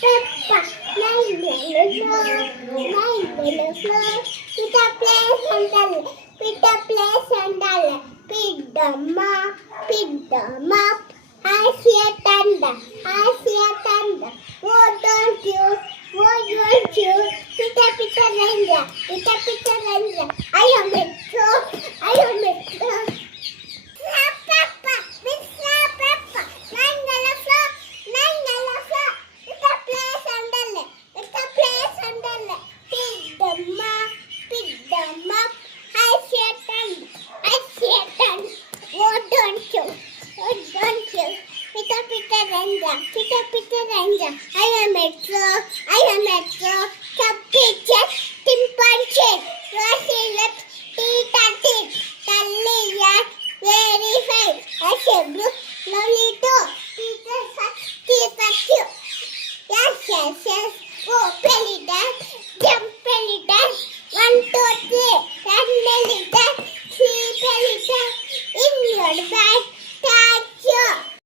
Peppa, nine yellow flower. Peter plays sandal, Peter plays sandal. Pick them up, pick them up. I see a thunder, I see a thunder. Oh, don't you, oh, don't you. Peter Ranger, Peter Ranger. I am a crow, I am a crow. Peppa, Mr. Peppa, nine yellow flower, nine yellow flower. Peter plays sandal, Peter plays sandal. Pick them up, pick them up. I see a thunder, I see a thunder. Oh, don't you, oh, don't you. Peter Ranger, Peter Ranger. I am a crow, I am a crow. Subteacher, chimpanzee, rosy lips, teeth and teeth, curly hair, very fine. I say blue, lovely too. Peter sucks, teeth are cute. Yes. Oh, belly dance, jump belly dance. 1, 2, 3, run belly dance.